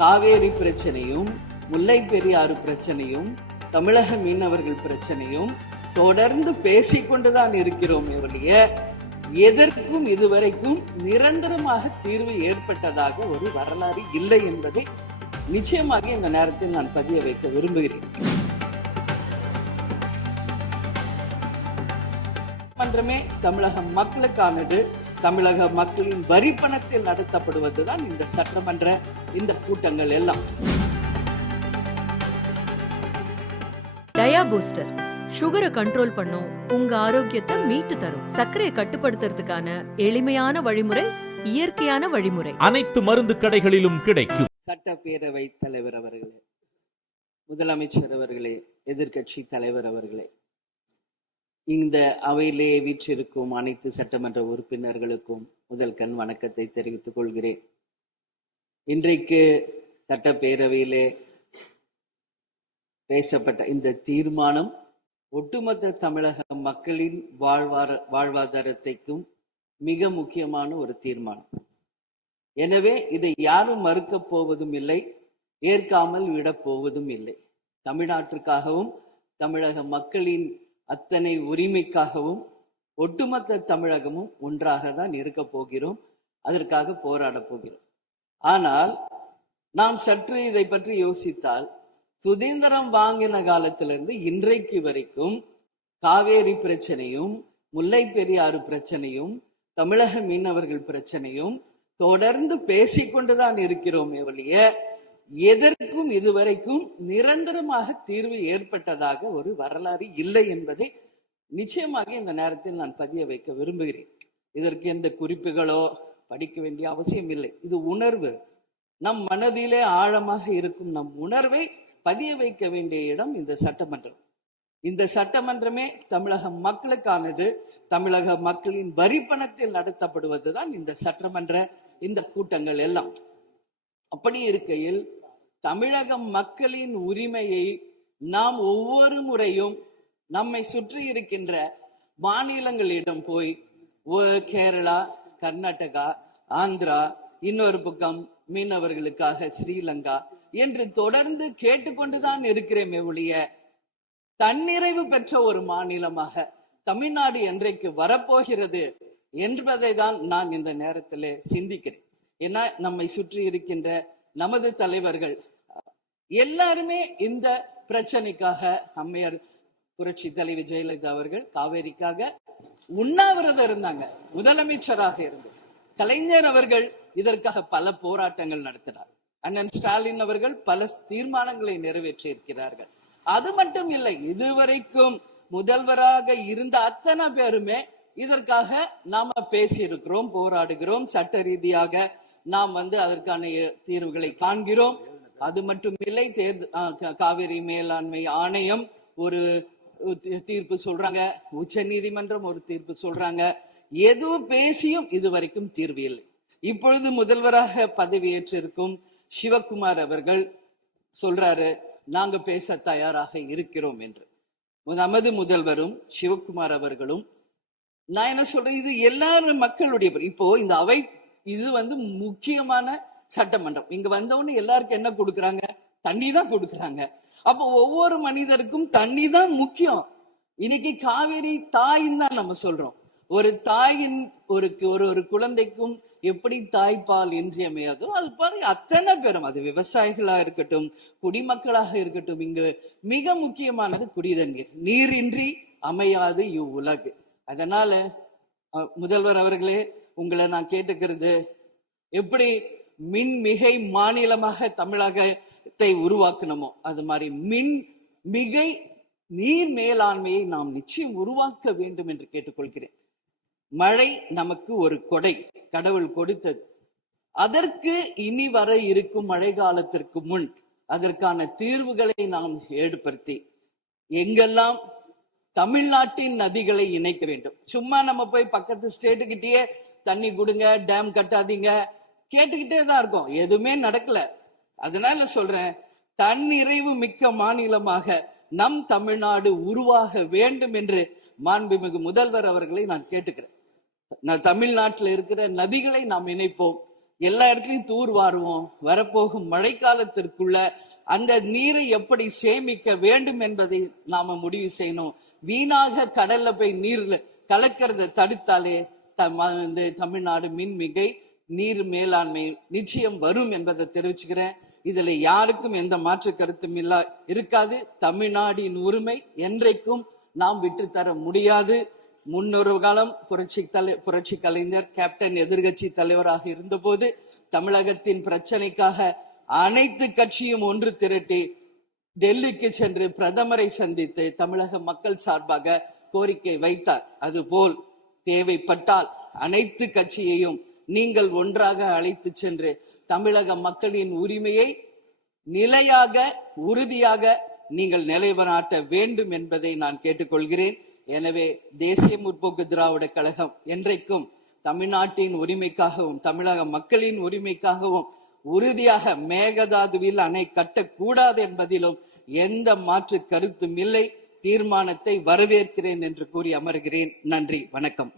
காவேரி பிரச்சனையும் முல்லை பெரியாறு பிரச்சனையும் தமிழக மீனவர்கள் பிரச்சனையும் தொடர்ந்து பேசிக்கொண்டுதான் இருக்கிறோம் ஒழிய எதற்கும் இதுவரைக்கும் நிரந்தரமாக தீர்வு ஏற்பட்டதாக ஒரு வரலாறு இல்லை என்பதை நிச்சயமாக இந்த நேரத்தில் நான் பதிய வைக்க விரும்புகிறேன். மன்றமே தமிழக மக்களுக்கானது. தமிழக மக்களின் வரி பணத்தில் நடத்தப்படுவதுதான் இந்த சட்டமன்ற இந்த கூட்டங்கள் எல்லாம். டயா பூஸ்டர் சுகரை கண்ட்ரோல் பண்ணும், உங்க ஆரோக்கியத்தை மீட்டு தரும். சர்க்கரையை கட்டுப்படுத்துறதுக்கான எளிமையான வழிமுறை, இயற்கையான வழிமுறை. அனைத்து மருந்து கடைகளிலும் கிடைக்கும். சட்டப்பேரவை தலைவர் அவர்களே, முதலமைச்சர் அவர்களே, எதிர்கட்சி தலைவர் அவர்களே, இந்த அவையிலே வீற்றிருக்கும் அனைத்து சட்டமன்ற உறுப்பினர்களுக்கும் முதல் கண் வணக்கத்தை தெரிவித்துக் கொள்கிறேன். இன்றைக்கு சட்டப்பேரவையிலே பேசப்பட்ட இந்த தீர்மானம் ஒட்டுமொத்த தமிழக மக்களின் வாழ்வாதாரத்தைக்கும் மிக முக்கியமான ஒரு தீர்மானம். எனவே இதை யாரும் மறுக்கப் போவதும் இல்லை, ஏற்காமல் விடப் போவதும் இல்லை. தமிழ்நாட்டிற்காகவும் தமிழக மக்களின் அத்தனை உரிமைக்காகவும் ஒட்டுமொத்த தமிழகமும் ஒன்றாக தான் இருக்க போகிறோம், அதற்காக போராட போகிறோம். ஆனால் நாம் சற்று இதை பற்றி யோசித்தால், சுதந்திரம் வாங்கின காலத்திலிருந்து இன்றைக்கு வரைக்கும் காவேரி பிரச்சனையும் முல்லை பெரியாறு பிரச்சனையும் தமிழக மீனவர்கள் பிரச்சனையும் தொடர்ந்து பேசிக்கொண்டுதான் இருக்கிறோம் ஒழிய எதற்கும் இதுவரைக்கும் நிரந்தரமாக தீர்வு ஏற்பட்டதாக ஒரு வரலாறு இல்லை என்பதை நிச்சயமாக இந்த நேரத்தில் நான் பதிய வைக்க விரும்புகிறேன். இதற்கு எந்த குறிப்புகளோ படிக்க வேண்டிய அவசியம் இல்லை. இது உணர்வு, நம் மனதிலே ஆழமாக இருக்கும் நம் உணர்வை பதிய வைக்க வேண்டிய இடம் இந்த சட்டமன்றம். இந்த சட்டமன்றமே தமிழக மக்களுக்கானது. தமிழக மக்களின் வரி பணத்தில் நடத்தப்படுவதுதான் இந்த சட்டமன்ற இந்த கூட்டங்கள் எல்லாம். அப்படி இருக்கையில் தமிழக மக்களின் உரிமையை நாம் ஒவ்வொரு முறையும் நம்மை சுற்றி இருக்கின்ற மாநிலங்களிடம் போய் கேரளா, கர்நாடகா, ஆந்திரா, இன்னொரு பக்கம் மீனவர்களுக்காக ஸ்ரீலங்கா என்று தொடர்ந்து கேட்டுக்கொண்டுதான் இருக்கிறேமே ஒழிய தன்னிறைவு பெற்ற ஒரு மாநிலமாக தமிழ்நாடு என்றைக்கு வரப்போகிறது என்பதை தான் நான் இந்த நேரத்தில் சிந்திக்கிறேன். ஏன்னா நம்மை சுற்றி இருக்கின்ற நமது தலைவர்கள் எல்லாருமே இந்த பிரச்சனைக்காக, அம்மையார் புரட்சி தலைவி ஜெயலலிதா அவர்கள் காவேரிக்காக உண்ணாவிரதம் இருந்தாங்க, முதலமைச்சராக இருந்து. கலைஞர் அவர்கள் இதற்காக பல போராட்டங்கள் நடத்தினார். அண்ணன் ஸ்டாலின் அவர்கள் பல தீர்மானங்களை நிறைவேற்றி இருக்கிறார்கள். அது மட்டும் இல்லை, இதுவரைக்கும் முதல்வராக இருந்த அத்தனை பேருமே இதற்காக நாம பேசி இருக்கிறோம், போராடுகிறோம், சட்ட ரீதியாக நாம் அதற்கான தீர்வுகளை காண்கிறோம். அது மட்டும் இல்லை, காவிரி மேலாண்மை ஆணையம் ஒரு தீர்ப்பு சொல்றாங்க, உச்ச நீதிமன்றம் ஒரு தீர்ப்பு சொல்றாங்க. எதுவும் பேசியும் இதுவரைக்கும் தீர்வு இல்லை. இப்பொழுது முதல்வராக பதவியேற்றிருக்கும் சிவகுமார் அவர்கள் சொல்றாரு, நாங்க பேச தயாராக இருக்கிறோம் என்று. நமது முதல்வரும் சிவகுமார் அவர்களும், நான் என்ன சொல்றேன், இது எல்லாரும் மக்களுடைய, இப்போ இந்த அவை இது முக்கியமான சட்டமன்றம். இங்க வந்தவொன்னு எல்லாருக்கும் என்ன கொடுக்குறாங்க? தண்ணி தான் கொடுக்குறாங்க. அப்போ ஒவ்வொரு மனிதருக்கும் தண்ணி தான் முக்கியம். இன்னைக்கு காவேரி தாயின்னு தான் நம்ம சொல்றோம். ஒரு தாயின் ஒரு குழந்தைக்கும் எப்படி தாய்ப்பால் இன்றியமையாதோ அது பாருங்க, அத்தனை பேரும், அது விவசாயிகளா இருக்கட்டும், குடிமக்களாக இருக்கட்டும், இங்கு மிக முக்கியமானது குடிதண்ணீர். நீரின்றி அமையாது இவ்வுலகு. அதனால முதல்வர் அவர்களே, உங்களை நான் கேட்டுக்கிறது, எப்படி மின் மிகை மாநிலமாக தமிழகத்தை உருவாக்கணுமோ அது மாதிரி மின் மிகை நீர் மேலாண்மையை நாம் நிச்சயம் உருவாக்க வேண்டும் என்று கேட்டுக்கொள்கிறேன். மழை நமக்கு ஒரு கொடை, கடவுள் கொடுத்தது. அதற்கு இனி வர இருக்கும் மழை காலத்திற்கு முன் அதற்கான தீர்வுகளை நாம் ஏற்படுத்தி எங்கெல்லாம் தமிழ்நாட்டின் நதிகளை இணைக்க வேண்டும். சும்மா நம்ம போய் பக்கத்து ஸ்டேட்டுக்கிட்டயே தண்ணி கொடுங்க, டேம் கட்டாதீங்க கேட்டுக்கிட்டே தான் இருக்கோம், எதுவுமே நடக்கல. அதனால சொல்றேன், தன்னிறைவு மிக்க மாநிலமாக நம் தமிழ்நாடு உருவாக வேண்டும் என்று மாண்புமிகு முதல்வர் அவர்களை நான் கேட்டுக்கிறேன். தமிழ்நாட்டில் இருக்கிற நதிகளை நாம் இணைப்போம். எல்லா இடத்துலயும் தூர் வாருவோம். வரப்போகும் மழைக்காலத்திற்குள்ள அந்த நீரை எப்படி சேமிக்க வேண்டும் என்பதை நாம முடிவு செய்யணும். வீணாக கடல்ல போய் நீர்ல கலக்கிறத தடுத்தாலே தமிழ்நாடு மின்மிகை நீர் மேலாண்மை நிச்சயம் வரும் என்பதை தெரிவிச்சுக்கிறேன். இதுல யாருக்கும் எந்த மாற்று கருத்தும் இருக்காது. தமிழ்நாடின் உரிமை என்றைக்கும் நாம் விட்டு தர முடியாது. முன்னொரு காலம் புரட்சி கலைஞர் கேப்டன் எதிர்கட்சி தலைவராக இருந்தபோது தமிழகத்தின் பிரச்சனைக்காக அனைத்து கட்சியும் ஒன்று திரட்டி டெல்லிக்கு சென்று பிரதமரை சந்தித்து தமிழக மக்கள் சார்பாக கோரிக்கை வைத்தார். அதுபோல் தேவைப்பட்டால் அனைத்து கட்சியையும் நீங்கள் ஒன்றாக அழைத்து சென்று தமிழக மக்களின் உரிமையை நிலையாக உறுதியாக நீங்கள் நிலைநாட்ட வேண்டும் என்பதை நான் கேட்டுக்கொள்கிறேன். எனவே தேசிய முற்போக்கு திராவிட கழகம் என்றைக்கும் தமிழ்நாட்டின் உரிமைக்காகவும் தமிழக மக்களின் உரிமைக்காகவும் உறுதியாக மேகதாதுவில் அணை கட்டக்கூடாது என்பதிலும் எந்த மாற்று கருத்தும் இல்லை. தீர்மானத்தை வரவேற்கிறேன் என்று கூறி அமர்கிறேன். நன்றி, வணக்கம்.